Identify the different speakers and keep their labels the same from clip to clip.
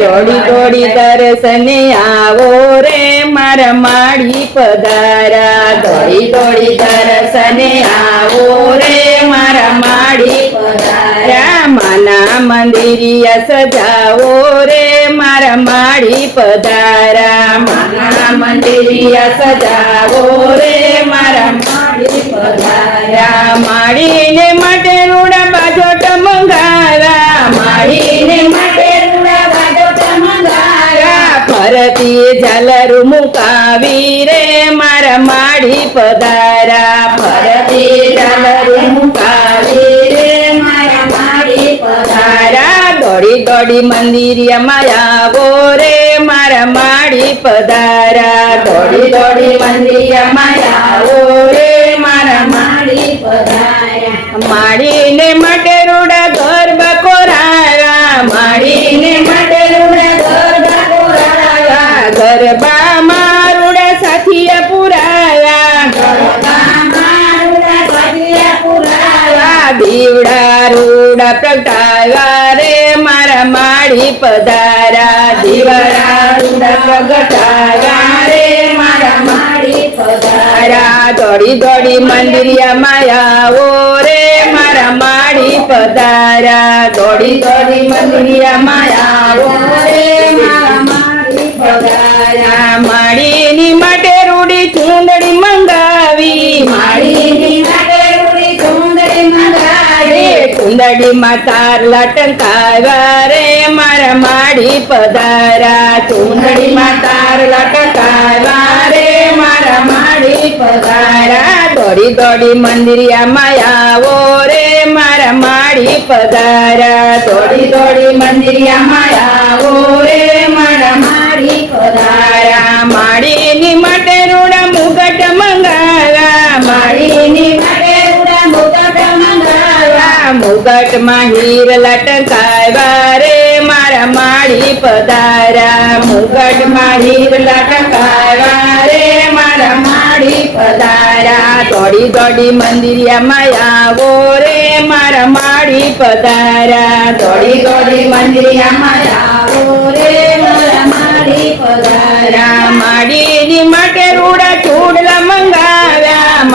Speaker 1: દોડી દોડી દર્શને આવો રે મારા માળી પધારા. દોડી દોડી દર્શને આવો રે મારા માળી પધારા. માના મંદિરિયા સજાવો રે મારા માળી પધારા. માના મંદિરિયા સજાવો રે મારા માળી પધારા. માળીને માટે રૂડા ફરતી ઝાલરું મુકાવી રે મારા માઢી પધારા. ભરતી ઝાલરું મુકાવી રે મારા માઢી પધારા. દોડી દોડી મંદિરિયામાં આવો રે મારા માઢી પધારા. દોડી દોડી મંદિરિયામાં આવો રે મારા માઢી પધારા. માળીને કોરાયા ગરબામાં રૂડા સાથિયા પુરાયા ગરબામાં રૂડા સાથિયા પુરાયા દીવડા રૂડા પ્રગટાવ્યા રે મારા માળી પધારા દીવડા રૂડા પ્રગટાવ્યા રે મારા માળી પધારા દોડી દોડી મંદિરિયામાં આવો રે મારા માળી પધારા દોડી દોડી મંદિરિયામાં આવો રે મારા માળી પધારા માળીની માટે રૂડી ચૂંદડી મંગાવી. માળીની માટે રૂડી ચૂંદડી મંગાવી. ચૂંદડીમાં તાર લટકાવ્યા રે મારા માળી પધારા. ચૂંદડીમાં તાર લટકાવ્યા રે મારા માળી પધારા. દોડી દોડી મંદિરિયામાં આવો રે મારા માળી પધારા. દોડી દોડી મંદિરિયામાં આવો માળીની માટે રૂડા મુગટ મંગાવ્યા મુગટમાં હીર લટકાવ્યા રે, મારા માળી પધાર્યા. મુગટમાં હીર લટકાવ્યા રે, મારા માળી પધાર્યા. દોડી દોડી મંદિરિયામાં આવો રે, મારા માળી પધાર્યા. દોડી દોડી મંદિરિયામાં આવો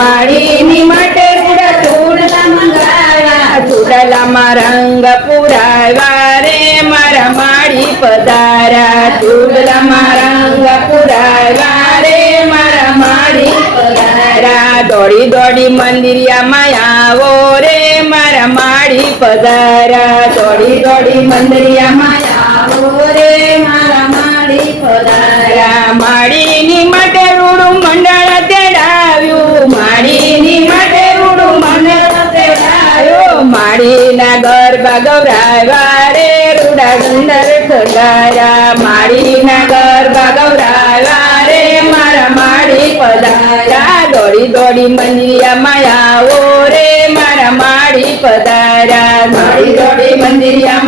Speaker 1: માળીની માટે પૂરા ચૂડલા મંગાવ્યા. ચૂડલામાં રંગ પુરાવ્યા રે, મારા માળી પધારા ચૂડલામાં રંગ પુરાવ્યા રે, મારા માળી પધારા દોડી દોડી મંદિરિયામાં આવો રે, મારા માળી પધારા દોડી દોડી મંદિરિયામાં આવો રે, મારા માળી પધારા માળીના ગરબા ગૌરાવા રે રૂડા ગંદર ઠંડારા માળીના ગરબા ગૌરાવા રે મારા માળી પધારા. દોડી દોડી મંદિરા માયા ઓ રે મારા માળી પધારા. દોડી દોડી મંદિરિયા